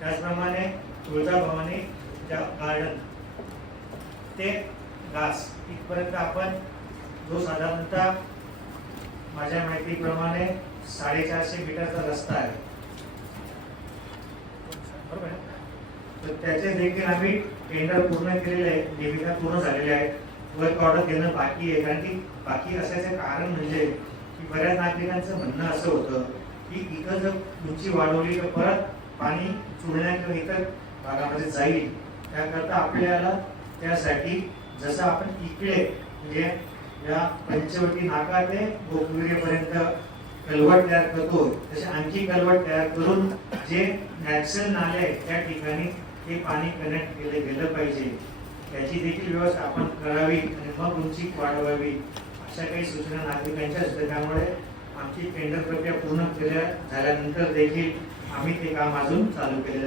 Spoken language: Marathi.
त्याचप्रमाणे तुळजाभवानी गार्डन ते घास इथपर्यंत आपण जो साधारणतः माझ्या माहितीप्रमाणे 450 मीटरचा रस्ता आहे, बरोबर आहे. तर त्याचे देखील आम्ही टेंडर पूर्ण केलेले आहे, निविदा पूर्ण झालेले आहेत. वर्क ऑर्डर देणं बाकी आहे. कारण की बाकी असण्याचं कारण म्हणजे की बऱ्याच नागरिकांचं म्हणणं असं होतं की इथं जर उंची वाढवली तर परत पाणी चुळण्या किंवा इतर भागामध्ये जाईल. त्याकरता आपल्याला त्यासाठी जसं आपण इकडे म्हणजे या पंचवटी नाका ते गोकुळेपर्यंत कलवट तयार करतो, तसे आणखी कलवट तयार करून जे नॅचरल नाले आहेत त्या ठिकाणी ते पाणी कनेक्ट केले गेलं पाहिजे. त्याची देखील व्यवस्था आपण करावी आणि मग उंची वाढवावी अशा काही सूचना नागरिकांच्या असतात. त्यामुळे आमची टेंडर प्रक्रिया पूर्ण केल्या झाल्यानंतर देखील आम्ही ते काम अजून चालू केलेलं